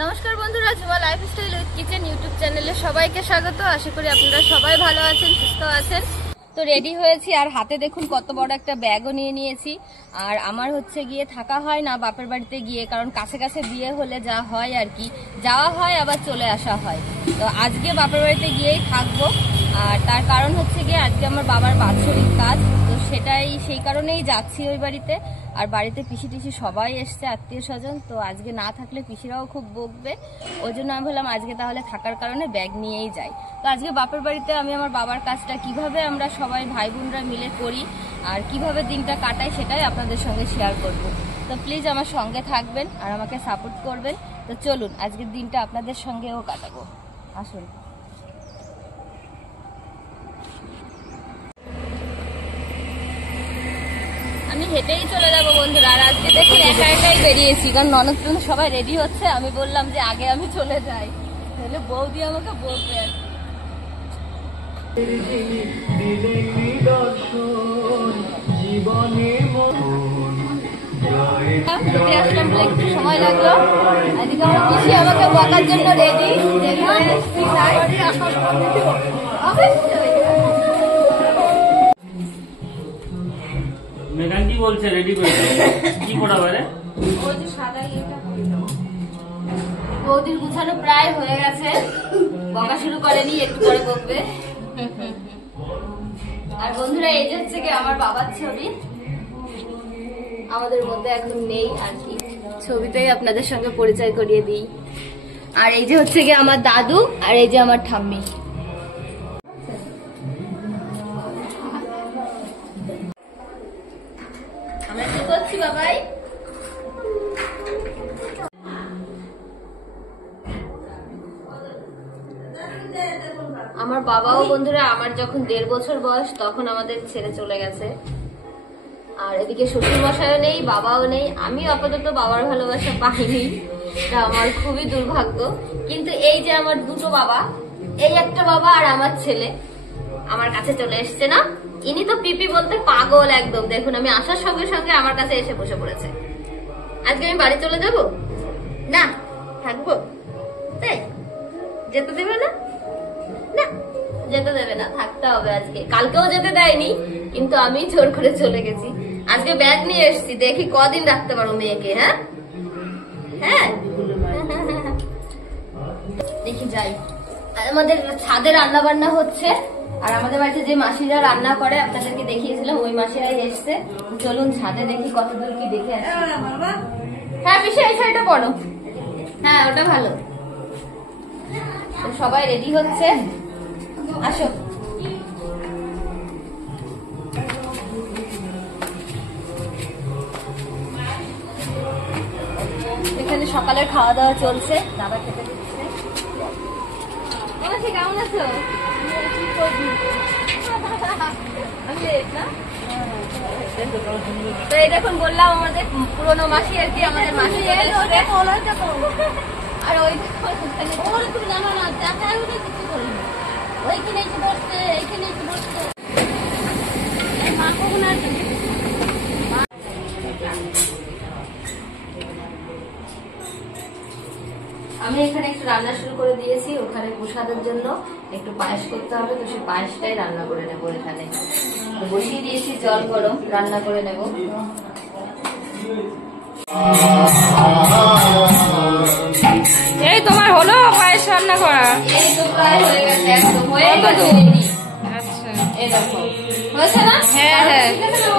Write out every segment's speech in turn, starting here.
নমস্কার বন্ধুরা, Jhuma lifestyle with kitchen YouTube চ্যানেলে সবাইকে স্বাগত। আশা করি আপনারা সবাই ভালো আছেন, সুস্থ আছেন। তো রেডি হয়েছি, আর হাতে দেখুন কত বড় একটা ব্যাগও নিয়ে নিয়েছি। আর আমার হচ্ছে গিয়ে থাকা হয় না বাপের বাড়িতে গিয়ে, কারণ কাছে কাছে বিয়ে হলে যা হয় আর কি, যাওয়া হয় আবার চলে আসা হয়। তো আজকে বাপের বাড়িতে গিয়েই থাকবো। আর তার কারণ হচ্ছে গিয়ে আজকে আমার বাবার বাৎসরিক কাজ, তো সেই কারণেই যাচ্ছি ওই বাড়িতে। আর বাড়িতে পিসি টিসি সবাই এসছে, আত্মীয় স্বজন, তো আজকে না থাকলে পিসিরাও খুব বকবে। ওই জন্য আমি বললাম আজকে তাহলে থাকার কারণে ব্যাগ নিয়েই যাই। তো আজকে বাপের বাড়িতে আমি আমার বাবার কাজটা কিভাবে আমরা সবাই ভাই বোনরা মিলে করি আর কিভাবে দিনটা কাটাই সেটাই আপনাদের সঙ্গে শেয়ার করব। তো প্লিজ আমার সঙ্গে থাকবেন আর আমাকে সাপোর্ট করবেন। তো চলুন আজকের দিনটা আপনাদের সঙ্গেও কাটাবো, আসুন। আমি হেঁটেই চলে যাবো বন্ধুরা। আর আজকে দেখুন একা একাই বেরিয়েছি, কারণ ননদ সবাই রেডি হচ্ছে। আমি বললাম যে আগে আমি চলে যাই, তাহলে বৌদি আমাকে বলবে। সময় লাগলো, এদিকে আমার পিসি আমাকে বকার জন্য রেডি। মেগান কি বলছে রেডি করেছে কি করাবে রে? ওই যে সাদা এটা বৌদির গুছানো প্রায় হয়ে গেছে, বকা শুরু করেনি, একটু পরে বকবে। আর বন্ধুরা এই যে হচ্ছে কি আমার বাবার ছবি, আমাদের মধ্যে একদম নেই আর কি, ছবিতেই আপনাদের সঙ্গে পরিচয় করিয়ে দিই। আর এই যে হচ্ছে কি আমার দাদু, আর এই যে আমার ঠাম্মি। আমরা কি করছি বাবাই? আমার বাবাও বন্ধুরা আমার যখন 1.5 বছর বয়স তখন আমাদের ছেড়ে চলে গেছে। আর এদিকে শ্বশুর মশাইও নেই, বাবাও নেই। আমি আপাতত বাবার ভালোবাসা পাইনি, এটা আমার খুবই দুর্ভাগ্য। কিন্তু এই যে আমার দুটো বাবা, এই একটা বাবা আর আমার ছেলে আমার কাছে চলে এসছে না, ইনি তো পিপি বলতে পাগল একদম। দেখুন আমি আসার সঙ্গে সঙ্গে আমার কাছে এসে বসে পড়েছে। আজকে আমি বাড়ি চলে যাব না, থাকবো, তাই যেতে দেবে না? না যেতে দেবে না, থাকতে হবে আজকে। কালকেও যেতে দেয়নি, কিন্তু আমি জোর করে চলে গেছি। আজকে ব্যাগ নিয়ে এসেছি, দেখি কদিন রাখতে পারো মেয়েকে। হ্যাঁ হ্যাঁ দেখি যাই। আমাদের ছাদে রান্না বান্না হচ্ছে, আর আমাদের বাড়িতে যে মাসিরা রান্না করে আপনাদেরকে দেখিয়েছিলাম, ওই মাসিরাই এসছে। চলুন ছাদে দেখি কতদূর কি দেখে আসি। হ্যাঁ পিসি এই শাড়িটা পরো, হ্যাঁ ওটা ভালো। সবাই রেডি হচ্ছে, আসো। এখানে সকালের খাওয়া দাওয়া চলছে, দাদা খেতে দিচ্ছে। কেমন আছো? তো এই দেখুন বললাম আমাদের পুরোনো মাসি আর কি, আমাদের মাসি। আর ওই তুমি জানো না, কিছু করিনি, ওইখানে এসে বসছে, এইখানে এসে বসছে। মা কখন আসবে? আমি এখানে একটু রান্না শুরু করে দিয়েছি, ওখানে প্রসাদের জন্য একটু পায়েস করতে হবে, তো সেই পায়েসটাই রান্না করে নেবো। এখানে বসিয়ে দিয়েছি জল গরম, রান্না করে নেব। এই তোমার হলো পায়েস রান্না করা? এই তো প্রায় হয়ে গেছে, একদম হয়ে গেছে। আচ্ছা এই দেখো হয়েছে না? হ্যাঁ হ্যাঁ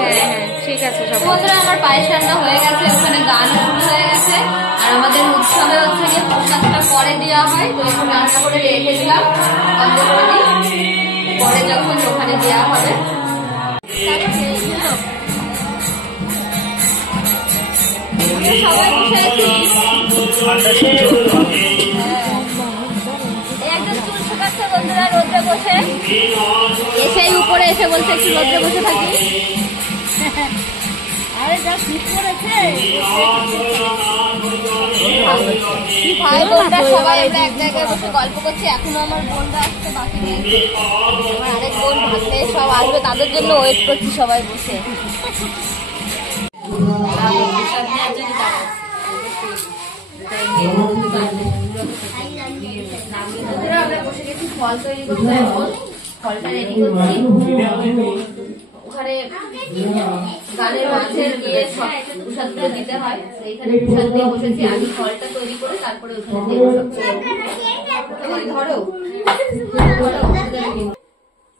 হ্যাঁ ঠিক আছে। বন্ধুরা আমার পায়েস রান্না হয়ে গেছে, ওখানে গান শুরু হয়ে গেছে। আর আমাদের উৎসবে হচ্ছে যে প্রসাদটা পরে দেওয়া হয়, তো এখন রান্না করে রেখে দিলাম, বন্ধ করে দিই, পরে যখন ওখানে দেওয়া হবে। সবাই বসে আছি, একদম চুল শুকাচ্ছে বন্ধুরা রোদ্রে বসে। এসেই উপরে এসে বলছে একটু রোদ্রে বসে থাকি। আরে যা শীত পড়েছে, ভাই বোনরা সবাই আমরা এক জায়গায় বসে গল্প করছি। এখনো আমার বোনরা আসতে বাকি নেই, আমার আরেক বোন ভাগ্নে সব আসবে, তাদের জন্য ওয়েট করছি সবাই বসে। আমরা বসে গেছি ফল তৈরি করতে, এখন ফলটা রেডি করছি। ওখানে গানের মাঝে গিয়ে সব প্রসাদগুলো দিতে হয়, সেইখানে প্রসাদ দিয়ে বসেছি। আমি ফলটা তৈরি করে তারপরে ওখানে দেবো সব। ধরো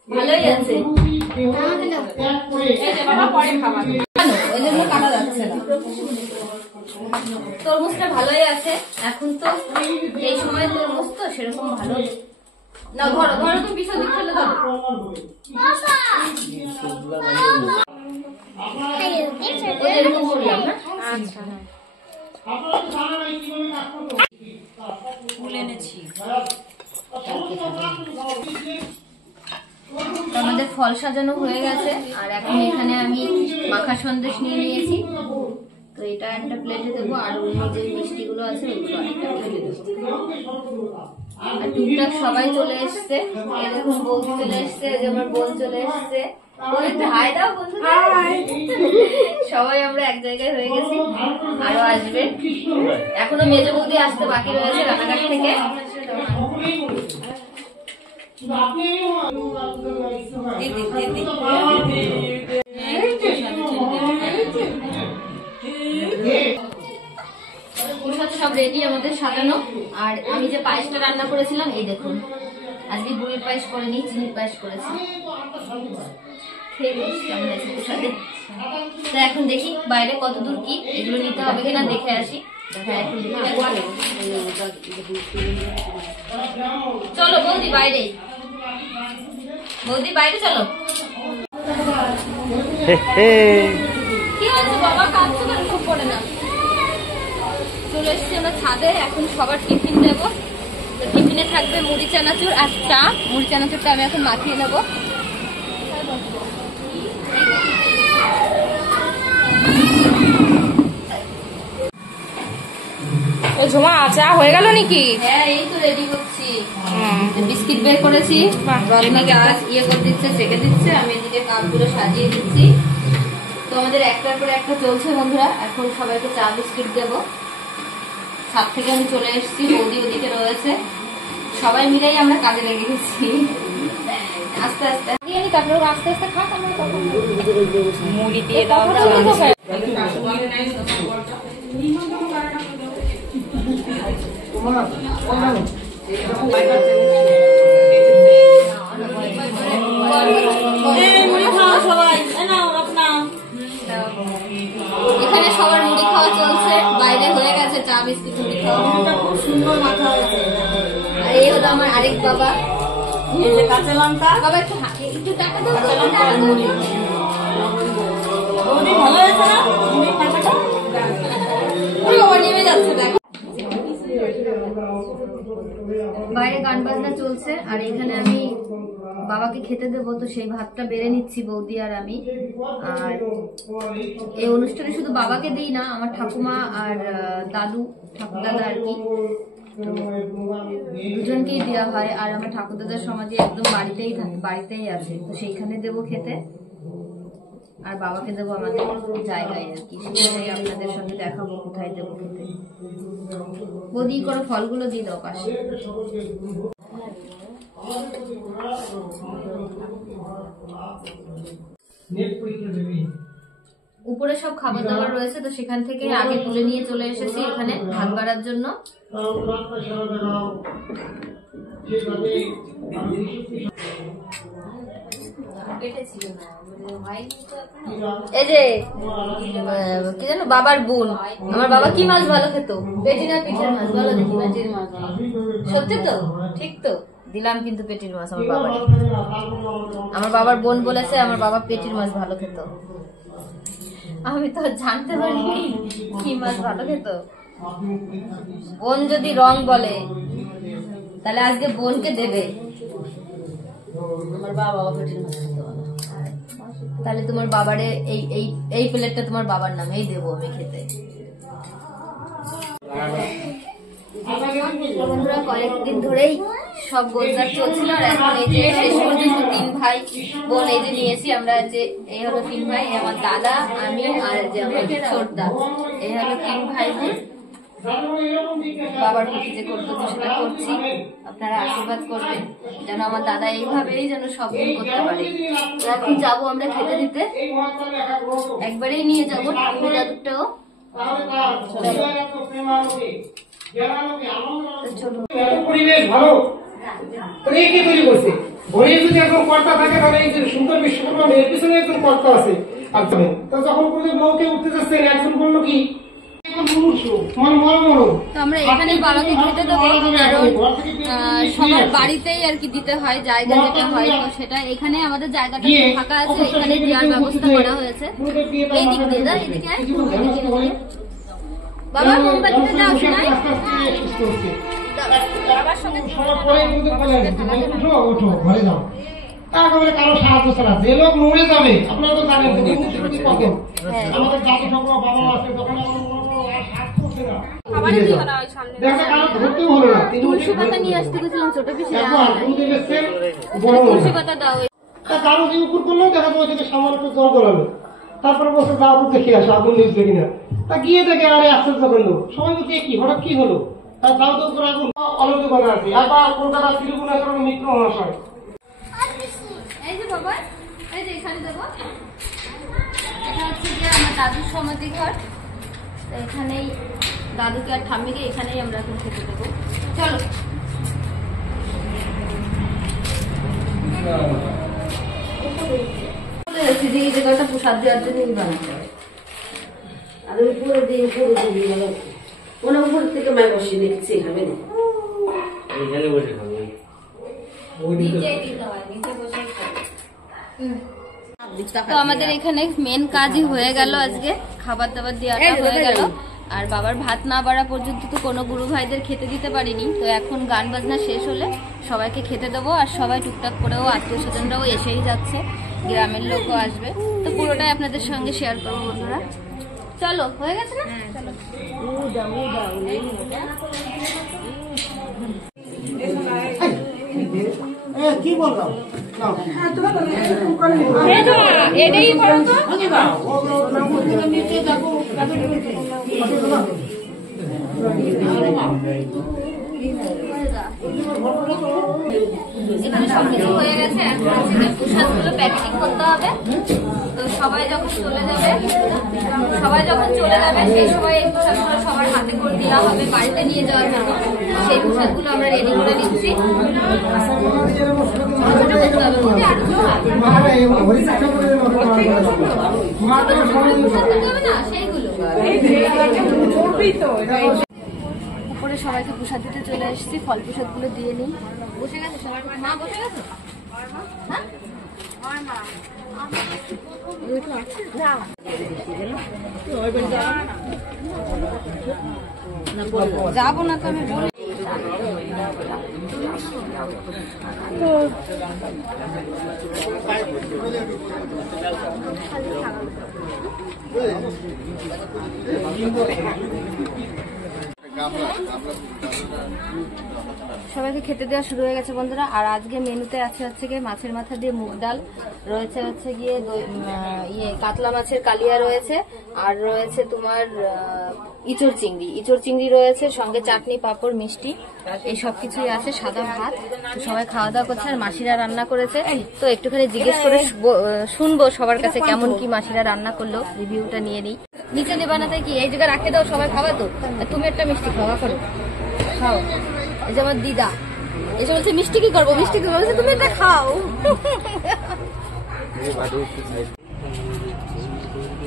ভালোই আছে, বাবা পরে খাওয়া ওই জন্য কাটা যাচ্ছে না। তরমুজটা ভালোই আছে, এখন তো এই সময় তরমুজ তো সেরকম ভালো না। ধরো ধরো, তুমি পিছন দিক ফেলে ধরো। এরকম করলাম না। আচ্ছা ফুল এনেছি। আমাদের ফল সাজানো হয়ে গেছে, আর এখন এখানে আমি মাখা সন্দেশ নিয়ে নিয়েছি। তো এটা একটা প্লেটে দেবো, আর অন্য যে মিষ্টিগুলো আছে ওগুলো একটা প্লেটে দেবো। আর টুকটাক সবাই চলে এসছে, এই দেখুন বৌদি চলে এসছে, এই যে আমার বোন চলে এসছে। হাই দাও বন্ধুরা। সবাই আমরা এক জায়গায় হয়ে গেছি, আরো আসবে। এখনো মেজো বৌদি আসতে বাকি রয়েছে রানাঘাট থেকে। প্রসাদ সব রেডি আমাদের সাজানো। আর আমি যে পায়েসটা রান্না করেছিলাম, এই দেখুন আজকে গুড়ের পায়েস করেনি, চিনির পায়েস করেছি। খেয়ে বেশ কেমন হয়েছে প্রসাদে। তো এখন দেখি বাইরে কত দূর কি এগুলো নিতে হবে কিনা দেখে আসি। চলো বৌদি বাইরে, বৌদি বাইরে চলো। কি হয়েছে বাবা, কাঁদছো কেন? খুব পড়ে না। চলে এসছি আমরা ছাদে, এখন সবার টিফিন দেবো। তো টিফিনে থাকবে মুড়ি চানাচুর আর চা। মুড়ি চানাচুরটা আমি এখন মাখিয়ে নেবো। ও ঝুমা চা হয়ে গেল নাকি? হ্যাঁ এই তো রেডি করছি। বিস্কিট বের করেছি, ইয়ে করে দিচ্ছে, চেকে দিচ্ছে, আমি এদিকে কাপগুলো সাজিয়ে দিচ্ছি। তো আমাদের একটার পরে একটা চলছে বন্ধুরা। এখন সবাইকে চা বিস্কিট দেবো। ছাদ থেকে আমি চলে এসেছি, বৌদি ওদিকে রয়েছে, সবাই মিলেই আমরা কাজে লেগে গেছি। আস্তে আস্তে দিয়ে নি, তারপরে আস্তে আস্তে খাক। আমরা মুড়ি দিয়ে দাও। এখানে সবার মুড়ি খাওয়া চলছে, বাইরে হয়ে গেছে চা বিস্কিট মুড়ি খাওয়া। খুব সুন্দর মাখা হয়েছে। আর এই হলো আমার আরেক বাবা, কাঁচা লঙ্কা। বাবা একটু একটু টাকা দাও। ভালো হয়েছে না নেমে যাচ্ছে। দেখো বাইরে গান বাজনা চলছে, আর এখানে আমি বাবাকে খেতে দেবো। তো সেই ভাতটা বেড়ে নিচ্ছি বৌদি আর আমি। আর এই অনুষ্ঠানে শুধু বাবাকে দিই না, আমার ঠাকুমা আর দাদু, ঠাকুরদাদা আর কি, দুজনকেই দেওয়া হয়। আর আমার ঠাকুরদাদার সমাজে একদম বাড়িতেই আছে, তো সেইখানে দেবো খেতে। আর বাবাকে দেবো আমাদের জায়গায় আর কি, সেখানে আপনাদের সঙ্গে দেখাবো কোথায় দেবো খেতে। বৌদি করে ফলগুলো দিয়ে দাও পাশে। উপরে সব খাবার দাবার রয়েছে, তো সেখান থেকে আগে তুলে নিয়ে চলে এসেছি এখানে ভাত বাড়ার জন্য। এই যে কি জানো বাবার বোন, আমার বাবা কি মাছ ভালো খেত? পেটি না পিঠের মাছ? বলো দেখি। পেটির মাছ। সত্যি তো? ঠিক তো? দিলাম কিন্তু পেটির মাছ আমার বাবার। আমার বাবার বোন বলেছে আমার বাবা পেটির মাছ ভালো খেত। আমি তো জানতে পারিনি কি মাছ ভালো খেত। বোন যদি রং বলে তাহলে আজকে বোনকে দেবে। আমার বাবা পেটির মাছ খেতে বলে, তাহলে তোমার বাবারে এই প্লেটটা তোমার বাবার নামেই দেবো আমি খেতে। বন্ধুরা কয়েকদিন ধরেই সব গোলজার চলছিল, আর এখন এই যে শেষ পর্যন্ত 3 ভাই বোন এই যে নিয়েছি আমরা। যে এই হলো 3 ভাই, আমার দাদা, আমি আর যে আমার ছোটদা, এই হলো 3 ভাই বোন। বাবার প্রতি যে কর্তব্য সেটা করছি, আপনারা আশীর্বাদ করবেন যেন আমার দাদা এইভাবেই যেন সব দিন করতে পারে। তো এখন যাবো আমরা খেতে দিতে, একবারেই নিয়ে যাবো ঠাকুর দাদুরটাও। পরিবেশ ভালো কে তৈরি করছে। ঘরে যদি একজন কর্তা থাকে তাহলে এই যে সুন্দর বিশ্বকর্মা এর পিছনে একজন কর্তা আছে। আচ্ছা তো যখন কোনো নৌকে উঠতে যাচ্ছেন একজন বললো কি তো আমরা এখানে বাবাকে খেতে দেবো, কারণ সবার বাড়িতেই আর কি দিতে হয়, জায়গা যেটা হয় তো সেটা এখানে আমাদের জায়গাটা ফাঁকা আছে, এখানে দেওয়ার ব্যবস্থা করা হয়েছে। এই দিক দিয়ে যা, এদিকে আয়, এদিকে বলে। বাবা মোমবাতিটা দাও, শোনাই বাবার সঙ্গে ঘরে যাও তারপরে কারো সাহায্য ছাড়া যে লোক মরে যাবে আপনারা তো জানেন আমাদের জাতি সব বাবা আছে তখন তুলসী পাতা নিয়ে আসতে গেছিলাম ছোট পিসি, তুলসী পাতা দাও। কারো যে উপর করলেও দেখা যাবে সামান্য একটু জল গলালো, তারপরে বলছে যা আগুন দেখে আসো আগুন নিচ্ছে কিনা। তা গিয়ে দেখে আরে আশ্চর্য করলো, সবাই বলছে কি হঠাৎ কি হলো, তার দাও তো উপরে আগুন অলৌকিক কথা আছে। আবার কলকাতা ত্রিপুরা মিত্র মহাশয় এই যে বাবা, এই যে এখানে দেবো, এটা হচ্ছে যে আমার দাদুর সমাধি ঘর। তো এখানেই দাদুকে আর ঠাম্মিকে এখানেই আমরা এখন খেতে দেবো। চলো এই জায়গাটা প্রসাদ দেওয়ার জন্য বানাতে হবে। আর উপরে দিয়ে মনে উপর থেকে মায় বসিয়ে নিচ্ছে হবে না। এখানে বসে খাবো। তো আমাদের এখানে মেন কাজই হয়ে গেল, আজকে খাবার দাবার দেওয়াটা হয়ে গেল। আর বাবার ভাত না বাড়া পর্যন্ত তো কোনো গুরু ভাইদের খেতে দিতে পারিনি। তো এখন গান বাজনা শেষ হলে সবাইকে খেতে দেবো, আর সবাই টুকটাক করেও আত্মীয় স্বজনরাও এসেই যাচ্ছে, গ্রামের লোকও আসবে। তো পুরোটাই আপনাদের সঙ্গে শেয়ার করবো বন্ধুরা। চলো হয়ে গেছে না? চলো কি বললাম এটাই করো তো। এখানে সবকিছু হয়ে গেছে, এখন হচ্ছে যে প্রসাদগুলো প্যাকেটিং করতে হবে। তো সবাই যখন চলে যাবে সেই সময় এই প্রসাদগুলো সবার হাতে করে দেওয়া হবে বাড়িতে নিয়ে যাওয়ার জন্য। সেই প্রসাদগুলো আমরা রেডি করে দিচ্ছি। সেইগুলো উপরে সবাইকে প্রসাদ দিতে চলে এসেছি, ফল প্রসাদ গুলো দিয়ে নিই। বসে গেছে সবার মা, বসে গেছে? যাবো না তো আমি বলি। সবাইকে খেতে দেওয়া শুরু হয়ে গেছে বন্ধুরা। আর আজকে মেনুতে আছে হচ্ছে গিয়ে মাছের মাথা দিয়ে মুগ ডাল রয়েছে, হচ্ছে গিয়ে কাতলা মাছের কালিয়া রয়েছে, আর রয়েছে তোমার ইঁচড় চিংড়ি রয়েছে, সঙ্গে চাটনি পাঁপড় মিষ্টি এই সব কিছুই আছে, সাদা ভাত। সবাই খাওয়া দাওয়া করছে, আর মাসিরা রান্না করেছে। তো একটুখানি জিজ্ঞেস করে শুনবো সবার কাছে কেমন কি মাসিরা রান্না করলো, রিভিউটা নিয়ে নিই। নিচে নেবা না তাই কি, এই জায়গায় রাখে দাও, সবাই খাওয়া তো। তুমি একটা মিষ্টি খাওয়া করো, খাও। এই যে আমার দিদা এসে বলছে মিষ্টি কি করবো, বলছে তুমি এটা খাও।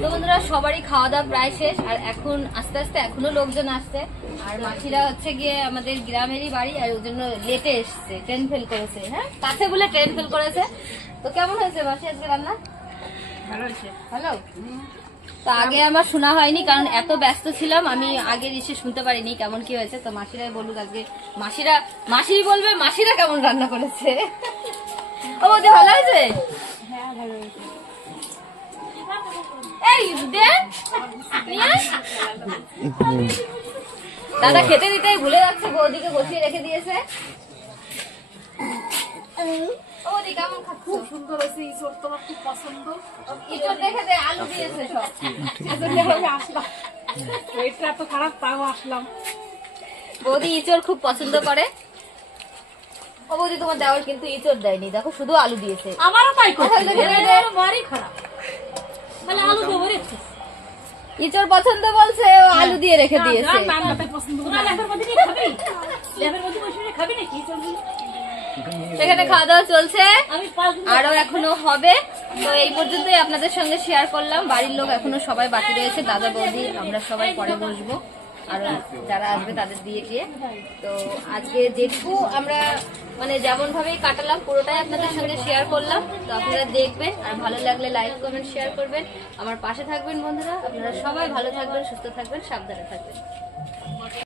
তো বন্ধুরা সবারই খাওয়া দাওয়া প্রায় শেষ, আর এখন আস্তে আস্তে এখনো লোকজন আসছে। আর মাসিরা হচ্ছে গিয়ে আমাদের গ্রামেরই বাড়ি, আর ওই জন্য লেটে এসছে, ট্রেন ফেল করেছে। হ্যাঁ, কাছে বলে ট্রেন ফেল করেছে। তো কেমন হয়েছে মাসি আজকে রান্না? ভালো হয়েছে। ভালো। তো আগে আমার শোনা হয়নি, কারণ এত ব্যস্ত ছিলাম, আমি আগে এসে শুনতে পারিনি কেমন কি হয়েছে। তো মাসিরাই বলুক আজকে, মাসিই বলবে মাসিরা কেমন রান্না করেছে। ও বৌদি ভালো হয়েছে? হ্যাঁ ভালো হয়েছে। এই দে দাদা খেতে দিতে ভুলে যাচ্ছে, বৌদিকে বসিয়ে রেখে দিয়েছে। বৌদি কেমন খাচ্ছ? খুব সুন্দর হয়েছে, ইঁচড় তোমার খুব পছন্দ। ইঁচড় দেখে দে, আলু দিয়েছে সব। আসলাম শরীরটা এত খারাপ তাও আসলাম। বৌদি ইঁচড় খুব পছন্দ করে। ও বৌদি তোমার দেওয়ার কিন্তু ইঁচড় দেয়নি, দেখো শুধু আলু দিয়েছে। আমারও তাই করছে, তাহলে দেখে নিয়ে দে। ভারী খারাপ। মানে আলু দেবো রে। ইঁচড় পছন্দ বলছে, ও আলু দিয়ে রেখে দিয়েছে। রান্নাটা পছন্দ করে। লেপের মধ্যে নিয়ে খাবি? লেপের মধ্যে বসে খাবি নাকি? সেখানে খাওয়া দাওয়া চলছে, আমি 5 দিন আরো এখনো হবে। তো এই পর্যন্তই আপনাদের সঙ্গে শেয়ার করলাম। বাড়ির লোক এখনো সবাই বাকি রয়েছে, দাদা বৌদি আমরা সবাই পরে বসবো, আর যারা আসবে তাদের দিয়ে গিয়ে। তো আজকে যেটুকু আমরা মানে যেমন ভাবেই কাটালাম পুরোটাই আপনাদের সঙ্গে শেয়ার করলাম। তো আপনারা দেখবেন, আর ভালো লাগলে লাইক কমেন্ট শেয়ার করবেন, আমার পাশে থাকবেন বন্ধুরা। আপনারা সবাই ভালো থাকবেন, সুস্থ থাকবেন, সাবধানে থাকবেন।